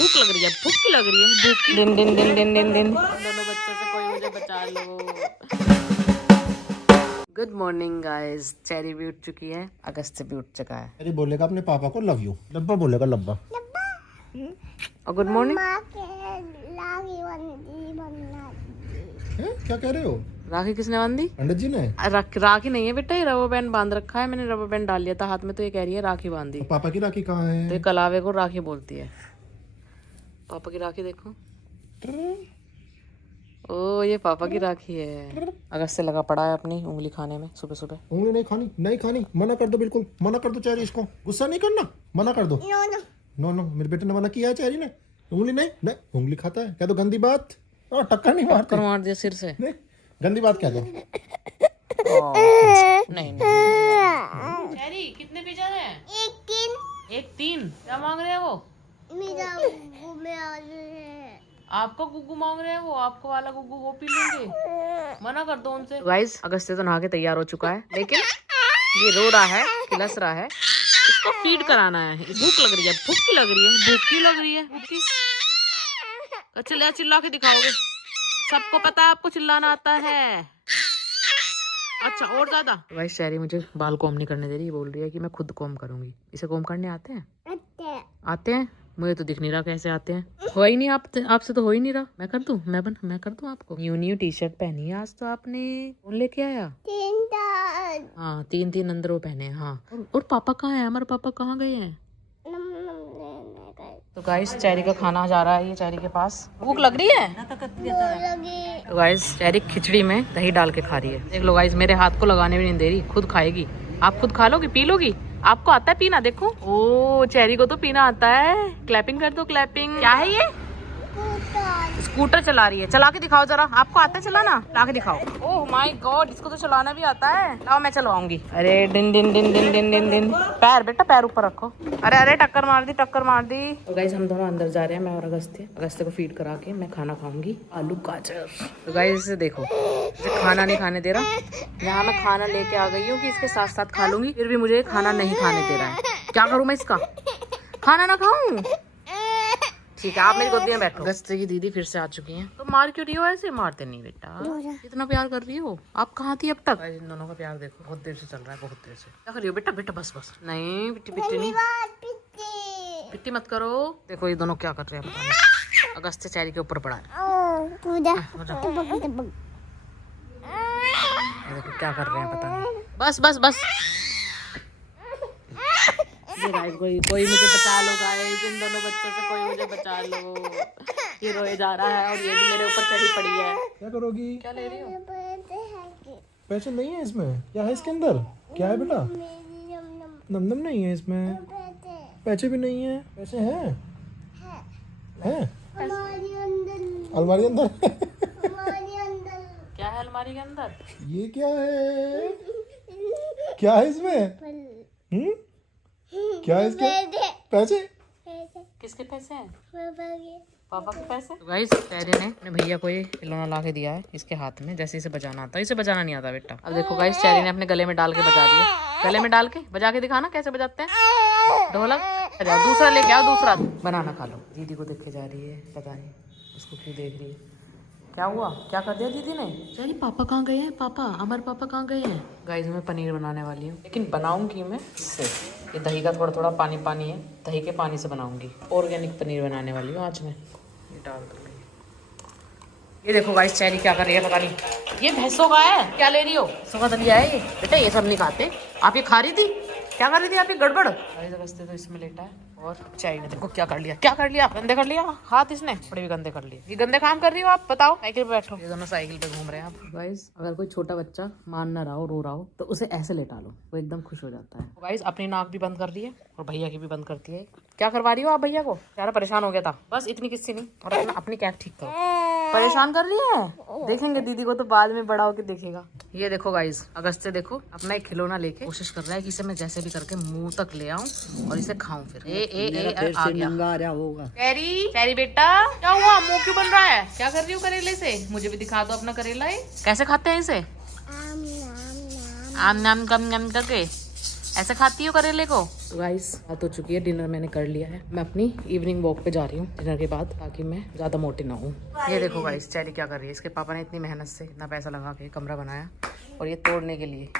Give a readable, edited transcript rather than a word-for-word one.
भूख लग रही है, भूख लग रही है, भूख। दिन दिन दिन दिन दिन दिन दोनों बच्चों से कोई मुझे बचा लो। गुड मॉर्निंग गाइस, चेरी भी उठ चुकी है, अगस्त भी उठ चुका है। चेरी बोलेगा अपने पापा को लव यू, लब्बा बोलेगा लब्बा। और गुड मॉर्निंग। क्या कह रहे हो? राखी किसने बांध दी? पंडित जी ने। राखी नहीं है बेटा, ये रबर बैंड बांध रखा है मैंने, रबर बैंड डाल लिया था हाथ में, तो ये कह रही है राखी बांध दी। पापा की राखी कहाँ है? तो ये कलावे को राखी बोलती है। पापा की राखी देखो, ओ ये पापा की राखी है। अगस्त से लगा पड़ा है अपनी उंगली खाने में सुबह सुबह। उंगली नहीं खानी, नहीं खानी, मना कर दो, बिल्कुल मना कर दो चेरी, इसको गुस्सा नहीं करना, मना कर दो। नो नो, मेरे बेटे ने मना किया है चेरी ने, उंगली नहीं, नहीं उंगली खाता है, कह दो गंदी बात। टक्कर नहीं मारते, टक्कर मार दिया सिर से। नहीं गंदी बात कह दो। नहीं चेरी कितने पी जा रहे हैं? एक तीन। क्या मांग रहे हैं वो? आपका गुग्गू मांग रहे हैं वो, आपको वाला गुग्गू वो पी लेंगे, मना कर दो उनसे। गाइस अगस्त से तो नहा के तैयार हो चुका है, लेकिन ये रो रहा है, खिलस रहा है, इसको फीड कराना है। भूख लग रही है, भूख लग रही है, भूख लग रही है, भूखी। चिल्ला चिल्ला के दिखाओगे, सबको पता है आपको चिल्लाना आता है। अच्छा और ज्यादा। गाइस चेरी मुझे बाल कोम नहीं करने दे रही, बोल रही है कि मैं खुद कोम करूंगी। इसे कोम करने आते हैं? आते हैं, मुझे तो दिख नहीं रहा कैसे आते हैं। हो ही नहीं, आपसे तो हो ही नहीं रहा। मैं कर दूं आपको। न्यू टी शर्ट पहनी है आज तो आपने, कौन लेके आया? हाँ तीन अंदर वो पहने हैं। हाँ और पापा कहाँ है? हमारे पापा कहाँ गए हैं? तो गाइस चेरी का खाना जा रहा है, ये चेरी के पास। भूख लग रही है तो गाइस चेरी खिचड़ी में दही डाल के खा रही है। देख लो गाइस, मेरे हाथ को लगाने भी नहीं दे रही, खुद खाएगी। आप खुद खा लोगी, पी लोगी? आपको आता है पीना? देखो ओ चेरी को तो पीना आता है। क्लैपिंग कर दो, क्लैपिंग। क्या है ये? स्कूटर चला रही है, चला के दिखाओ जरा। आपको आता है चलाना? ला के दिखाओ। ओह माय गॉड, इसको तो चलाना भी आता है। लाओ मैं चलवाऊंगी। अरे दिन दिन दिन दिन दिन दिन दिन पैर बेटा, पैर ऊपर रखो। अरे अरे टक्कर मार दी, टक्कर मार दी। तो गाइस हम दोनों अंदर जा रहे हैं, मैं और अगस्त्य को फीड करा के मैं खाना खाऊंगी, आलू गाजर। तो गाइस देखो, मुझे खाना नहीं खाने दे रहा। यहाँ मैं खाना लेके आ गई हूँ कि इसके साथ साथ खा लूंगी, फिर भी मुझे खाना नहीं खाने दे रहा है। क्या करूँ मैं इसका? खाना ना खाऊं? ठीक है आप मेरी गोदी में बैठो। अगस्त की दीदी फिर से आ चुकी हैं। तो मार क्यों रही हो ऐसे? मारते नहीं बेटा, इतना प्यार कर रही हो। आप कहाँ थी अब तक? इन दोनों का प्यार देखो, बहुत देर से चल रहा है, बहुत देर से। क्या कर रही हो बेटा? बेटा बस बस, नहीं पिट्टी पिट्टी नहीं, पिट्टी मत करो। देखो ये दोनों क्या कर रहे हैं पता नहीं। अगस्त चेरी के ऊपर पड़ा है, देखो क्या कर रहे हैं पता नहीं। बस बस बस, कोई मुझे बचा लो गाइस, इन दोनों बच्चों से कोई मुझे बचा लो। ये रोए जा रहा है और ये भी मेरे ऊपर चढ़ी पड़ी है। क्या करोगी? क्या ले रही हो? पैसे नहीं है इसमें, क्या है इसके अंदर? क्या है बेटा? नम नम नहीं है इसमें, पैसे भी नहीं है। पैसे हैं? हैं? अलमारी अंदर। क्या है अलमारी के अंदर? ये क्या है? क्या है इसमें? क्या है इसके पैसे? किसके पैसे हैं? पापा के पैसे। तो गाइस चेरी ने अपने भैया को ये खिलौना ला के दिया है इसके हाथ में, जैसे इसे बजाना आता है। इसे बजाना नहीं आता बेटा। अब देखो गाइस चेरी ने अपने गले में डाल के बजा दिया। गले में डाल के बजा के दिखाना कैसे बजाते हैं। ढोलक दूसरा लेके आओ, दूसरा। बनाना खा लो। दीदी को देख के जा रही है, पता नहीं उसको क्यों देख रही है। क्या हुआ? क्या कर दिया दीदी ने? चेरी पापा कहाँ गए हैं? पापा हमारे पापा कहाँ गए हैं? गाइस मैं पनीर बनाने वाली हूँ, लेकिन बनाऊंगी मैं इससे। ये दही का थोड़ा थोड़ा पानी पानी है, दही के पानी से बनाऊंगी। ऑर्गेनिक पनीर बनाने वाली हूँ आज मैं। ये डाल दूंगी। ये देखो गाइस चेरी क्या कर रही है पता नहीं। ये भैंसों का है, क्या ले रही हो? भैंसों का दलिया है ये बेटा, ये सब नहीं खाते। आप ये खा रही थी? क्या कर रही थी आप? ये गड़बड़। अगस्त्य तो इसमें लेटा है और चेरी ने देखो क्या कर लिया, क्या कर लिया, गंदे कर लिया हाथ इसने, बड़े भी गंदे कर लिए। ये गंदे काम कर रही हो आप? बताओ। साइकिल पे बैठो। ये दोनों साइकिल पे घूम रहे हैं आप। गाइस अगर कोई छोटा बच्चा मान ना रहा हो, रो रहा हो, तो उसे ऐसे लेटा लो, वो एकदम खुश हो जाता है। गाइस अपनी नाक भी बंद कर दी है और भैया की भी बंद करती है। क्या करवा रही हो आप भैया को? यार परेशान हो गया था, बस इतनी किस्सी नहीं। और अपनी कैप ठीक करो। परेशान कर रही है, देखेंगे दीदी को तो बाद में बड़ा होके देखेगा। ये देखो गाइस अगस्त्य देखो अपना एक खिलौना लेके कोशिश कर रहा है कि इसे मैं जैसे भी करके मुंह तक ले आऊं और इसे खाऊं। फिर आ गया होगा। चेरी बेटा क्या हुआ? मुंह क्यों बन रहा है? क्या कर रही हो करेले से? मुझे भी दिखा दो अपना करेला है। कैसे खाते हैं इसे? आम नाम करके ऐसे खाती हो करेले को? तो गाइस बात हो चुकी है, डिनर मैंने कर लिया है। मैं अपनी इवनिंग वॉक पे जा रही हूँ डिनर के बाद, ताकि मैं ज्यादा मोटी ना हूँ। ये देखो गाइस चेरी क्या कर रही है। इसके पापा ने इतनी मेहनत से इतना पैसा लगा के कमरा बनाया और ये तोड़ने के लिए